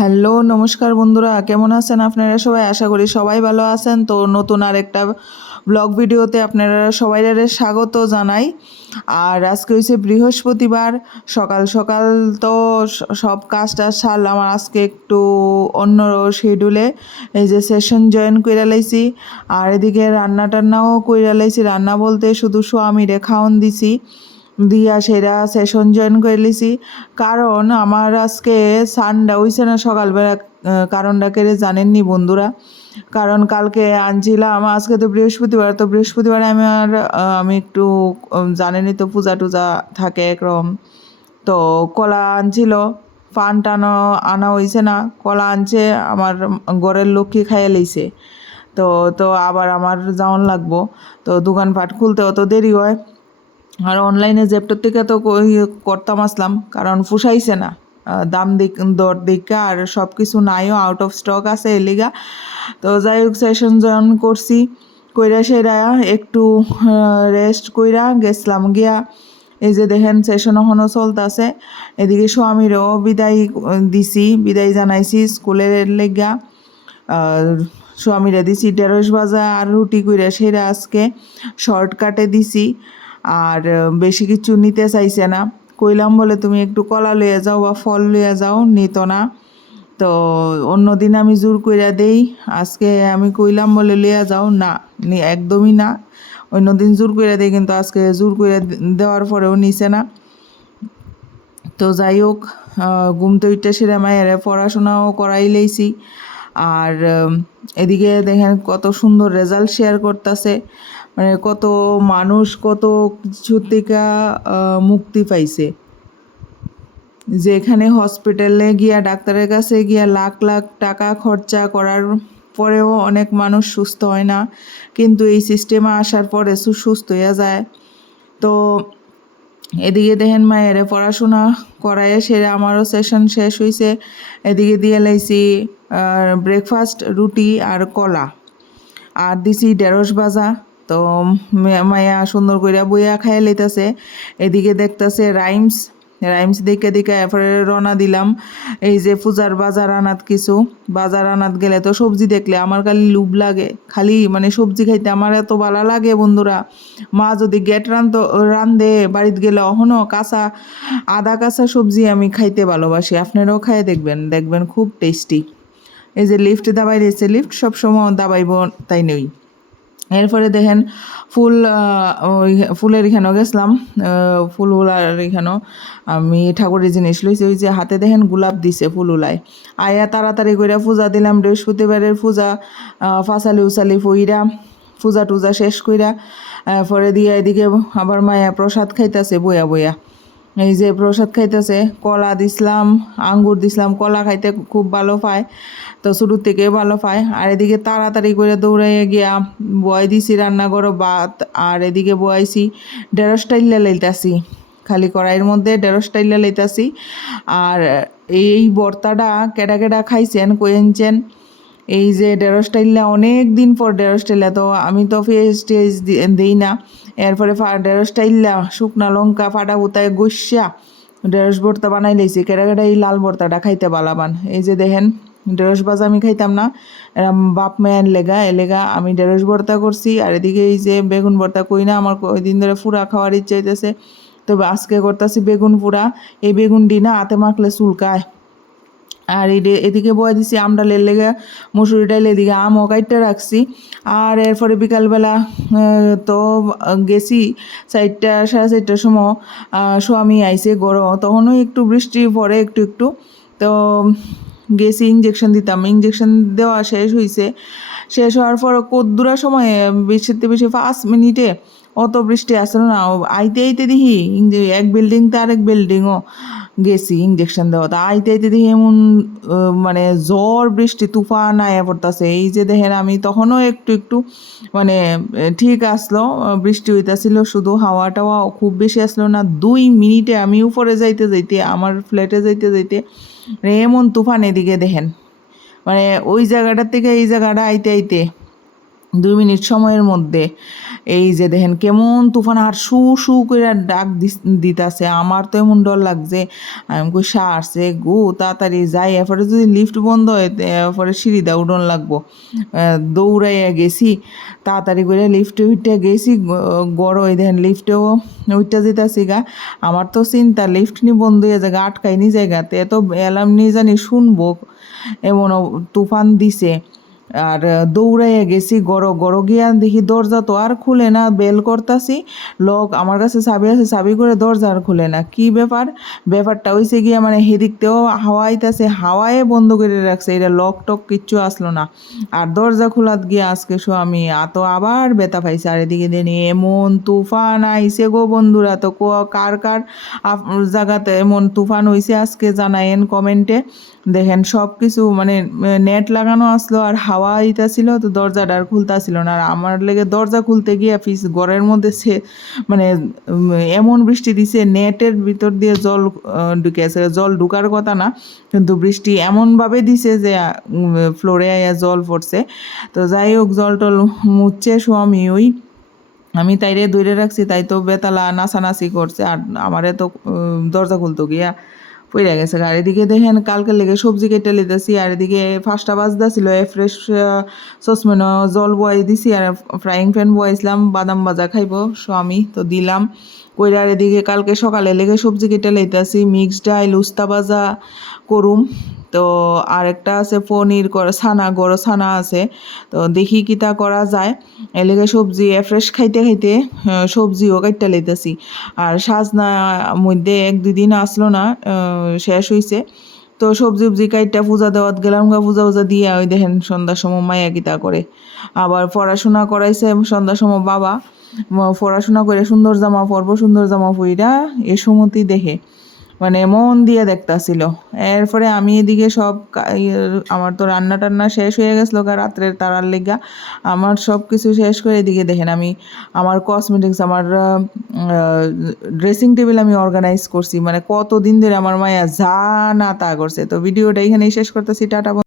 Hello, নমস্কার বন্ধুরা, কেমন আছেন আপনারা সবাই? আশা করি সবাই ভালো আছেন। তো নতুন আর একটা ব্লগ ভিডিওতে আপনারা সবাই স্বাগত জানাই। আর আজকে হয়েছে বৃহস্পতিবার, সকাল সকাল তো সব কাজটা সারলাম। আর আজকে একটু অন্য শিডিউলে এই যে সেশন জয়েন করে লাইছি। আর এদিকে রান্না টান্নাও করে লাইছি। রান্না বলতে শুধু স্বামীরে খাওয়ান দিছি। দিয়া সেরা সেশন জয়েন করে লিছি। কারণ আমার আজকে সানডা হইছে না সকালবেলা কারণটা কেড়ে জানেননি বন্ধুরা? কারণ কালকে আনছিলাম আজকে তো বৃহস্পতিবার তো বৃহস্পতিবার আমি আর আমি একটু উম, জানেনই তো পূজা টুজা থাকে একরম তো কলা আনছিল পান টানো আনা হয়েছে না কলা আনছে আমার ঘরের লক্ষ্মী খাইয়ে লইছে। তো তো আবার আমার যাওয়ান লাগবো। তো দোকানপাট খুলতে অত দেরি হয়। আর অনলাইনে জ্যাপটোর থেকে তো করতাম আসলাম, কারণ ফুসাইছে না। দাম দিক, দর দিকে আর সব কিছু নাইও আউট অফ স্টক আছে এলিগা তো যাই হোক সেশন জয়েন করছি। কইরা সেরা, একটু রেস্ট কইরা গেছিলাম গিয়া। এই যে দেখেন সেশন এখনও চলতেছে। এদিকে স্বামীরও বিদায় দিছি, বিদায় জানাইছি স্কুলের লেগা। স্বামীরা দিছি ঢেঁড়স ভাজা আর রুটি কইরা সেরা আজকে। শর্টকাটে দিছি। আর বেশি কিছু নিতে চাইছে না। কইলাম বলে, তুমি একটু কলা লইয়া যাও বা ফল লইয়া যাও, নিত না। তো অন্যদিন আমি জোর কইরা দেই, আজকে আমি কইলাম বলে, লইয়া যাও। না একদমই না। অন্যদিন জোর কইরা দেই, কিন্তু আজকে জোর কইরা দেওয়ার পরেও নিছে না। তো যাই হোক ঘুমতে উঠতে সেরে মায়ের পড়াশোনাও করাই লইছি। আর এদিকে দেখেন কত সুন্দর রেজাল্ট শেয়ার করতেছে। মানে কত মানুষ, কত কিছু থেকে মুক্তি পাইছে। যেখানে হসপিটালে গিয়া ডাক্তারের কাছে গিয়া লাখ লাখ টাকা খরচা করার পরেও অনেক মানুষ সুস্থ হয় না। কিন্তু এই সিস্টেমে আসার পরে সুস্থ হয়ে যায়। তো এদিকে দেখেন মায়েরে পড়াশোনা করায় সেরে আমারও সেশন শেষ হয়েছে এদিকে দিয়ে লাইছি ব্রেকফাস্ট রুটি আর কলা। আর দিছি ঢেঁড়স ভাজা। তো মায়া সুন্দর কইরা বইয়া খাইয়া লইতাছে। এদিকে দেখতাছে রাইমস। রাইমস দেখে দেখে এরপরে রওনা দিলাম। এই যে পূজার বাজার আনাত কিছু। বাজার আনাত গেলে তো সবজি দেখলে আমার খালি লুব লাগে। খালি মানে সবজি খাইতে আমার এত ভালো লাগে বন্ধুরা। মা যদি গেট রান্ধ, রান্ধে, বাড়িতে গেলে অহনো কাঁচা, আদা কাঁচা সবজি আমি খাইতে ভালোবাসি। আপনারাও খাইয়ে দেখবেন। দেখবেন খুব টেস্টি এই যে লিফট দাবাই দিয়েছে লিফট সবসময় দাবাইব তাই নই। এরপরে দেখেন ফুল ফুলের এখানেও গেছিলাম উলার এখানেও আমি ঠাকুরের জিনিস লইছি, ওই যে হাতে দেখেন গোলাপ দিছে ফুল উলায় আয়া তাড়াতাড়ি করে পূজা দিলাম, বৃহস্পতিবারের পূজা ফাঁসালি উসালি ফইরা পূজা টুজা শেষ কইরা পরে দিয়ে এদিকে আবার মায়া প্রসাদ খাইতাছে বইয়া বইয়া। এই যে প্রসাদ খাইতেছে, কলা দিছিলাম, আঙ্গুর দিছিলাম, কলা খাইতে খুব ভালো পায়, তো শুরু থেকে ভালো পায়। আর এদিকে তাড়াতাড়ি করে দৌড়াইয়া গিয়া বয় দিছি রান্নাঘর ভাত, আর এদিকে বয়াইছি ঢেঁড়স টাইল্লা লাইতাছি, খালি কড়াইয়ের মধ্যে ঢেঁড়স টাইল্লা লাইতাছি। আর এই বর্তাটা কেডা কেডা খাইছেন কইনছেন এই যে ঢেঁড়স টাইল্লা অনেক দিন পর ঢেঁড়স টাইল্লা তো আমি তো ফেস টেস দিই না। এরপরে ঢেঁড়স টাইল্লা শুকনা লঙ্কা, ফাটা বুতায় গসিয়া ঢেঁড়স ভর্তা বানাই লাইছি। কেটে কেটে এই লাল ভর্তাটা খাইতে বালাবান। এই যে দেখেন ঢেঁড়স ভাজা আমি খাইতাম না। এরম বাপ মায়ের লেগা, এ লেগা আমি ঢেঁড়স ভর্তা করছি। আর এদিকে এই যে বেগুন ভর্তা কই না, আমার ওই দিন ধরে ফুরা খাওয়ার ইচ্ছা হইতেছে। তবে আজকে করতেছি বেগুন পুরা এই বেগুনটি না হাতে মাখলে চুলকায়। আর এদিকে বয়ে দিছি আমটা লেগে মসুরি ডাল, এদিকে আমও কাইটটা রাখছি। আর এরপরে বিকালবেলা তো, গেছি চারটা, সাড়ে চারটার সময় স্বামী আইসে গরম তখনও একটু বৃষ্টি পড়ে একটু একটু। তো, গেছি ইঞ্জেকশন দিতাম। ইঞ্জেকশন দেওয়া শেষ হয়েছে শেষ হওয়ার পর কদ্দুরা সময় বেশিতে বেশি পাঁচ মিনিটে অত বৃষ্টি আসলো না। আইতে আইতে দেখি এক বিল্ডিং তো আরেক বিল্ডিংও গেছি ইঞ্জেকশন দেওয়া তা আইতে আইতে দেখি এমন মানে জ্বর বৃষ্টি, তুফান আয়া পড়তাছে। এই যে দেখেন আমি তখনও একটু একটু মানে ঠিক আসলো, বৃষ্টি হইতাছিল, শুধু হাওয়া টাওয়া খুব বেশি আসলো না। দুই মিনিটে আমি উপরে যাইতে যাইতে, আমার ফ্ল্যাটে যাইতে যাইতে মানে এমন তুফান এদিকে দেখেন। মানে ওই জায়গাটার থেকে এই জায়গাটা আইতে আইতে দুই মিনিট সময়ের মধ্যে। এই যে দেখেন কেমন তুফান আর শু শু করে ডাক দিতাছে। আমার তো এমন ডর লাগছে। আমি কই, সারছে গো, তাড়াতাড়ি যাই। এরপরে যদি লিফট বন্ধ হয় এরপরে সিঁড়ি দা উঠন লাগবো। দৌড়াইয়া গেছি। তাড়াতাড়ি করে লিফটে উঠতে গেছি। গড় ওই দেখেন লিফটেও উঠতে যেতেছি গা। আমার তো চিন্তা, লিফট নি বন্ধ হয়ে জায়গা, আটকাইনি জায়গাতে। এত অ্যালার্ম নিয়ে জানি শুনব। এমন তুফান দিছে। আর দৌড়াইয়া গেছি, গড় গড় গিয়া দেখি দরজা তো আর খুলে না, বেল করতাছি। লক আমার কাছে চাবি আছে, চাবি করে দরজা আর খুলে না। কি ব্যাপার? ব্যাপারটা হয়েছে গিয়া মানে হেদিকতেও হাওয়া আইতাছে, হাওয়ায় বন্ধ করে রাখছে, এটা লক টক কিচ্ছু আসলো না। আর দরজা খোলাত গিয়ে আজকে শো আমি এত আবার বেতা পাইছে। আর এদিকে দেনি এমন তুফান আইছে গো বন্ধুরা, তো কার কার জায়গাতে এমন তুফান হইছে আজকে জানায়েন কমেন্টে। দেখেন সব কিছু মানে নেট লাগানো আসলো আর হাওয়া আইতাছিল তো দরজাটা আর খুলতাছিল না। আর আমার লেগে দরজা খুলতে গিয়ে ফিস ঘরের মধ্যে সে মানে এমন বৃষ্টি দিছে নেটের ভিতর দিয়ে জল আহ, ঢুকে আছে জল ঢুকার কথা না কিন্তু বৃষ্টি এমনভাবে দিছে যে ফ্লোরে আয়া জল পড়ছে। তো যাই হোক জল টল মুচ্ছে স্বামী ওই। আমি তাইরে দূরে রাখছি তাই তো বেতালা নাচানাচি করছে। আর আমারে তো দরজা খুলতো গিয়া। পইরা গেছে আর এদিকে দেখেন কালকে লেগে সবজি কেটে লিতেছি, আর এদিকে ফার্স্টটা বাজদা ছিল ফ্রেশ সসমেন জল বয়াই দিছি, আর ফ্রাইং প্যান বয়াইছিলাম বাদাম ভাজা খাইব আমি তো দিলাম। কইরা আর এদিকে কালকে সকালে লেগে সবজি কেটে লইতাছি মিক্সড ডাইল উস্তা ভাজা করুম। তো আরেকটা আছে পনির করা, ছানা, গরো ছানা আছে। তো দেখি কিতা করা যায়। এলাকা সবজি ফ্রেশ খাইতে খাইতে সবজিও কাটতে লইতেছি। আর সাজনা মধ্যে এক দুই দিন আসলো না শেষ হইছে। তো সবজি উবজি কাইটটা পূজা দেওয়াত গেলাম গা, পূজা উজা দিয়ে ওই দেখেন সন্ধ্যার সময় মায়া গীতা করে। আবার পড়াশোনা করাইছে সন্ধ্যার সময় বাবা। পড়াশোনা করে সুন্দর জামা পরবো, সুন্দর জামা পইরা এ সুমতি দেখে মানে মন দিয়ে দেখতাছিল। এরপরে আমি এদিকে সব আমার তো রান্না টান্না শেষ হয়ে গেছিল রাত্রের তারার লেগা। আমার সব কিছু শেষ করে এদিকে দেখেন আমি আমার কসমেটিক্স আমার ড্রেসিং টেবিল আমি অর্গানাইজ করছি। মানে কতদিন ধরে আমার মায়া যা না তা করছে। তো ভিডিওটা এখানেই শেষ করতেছি, টাটা।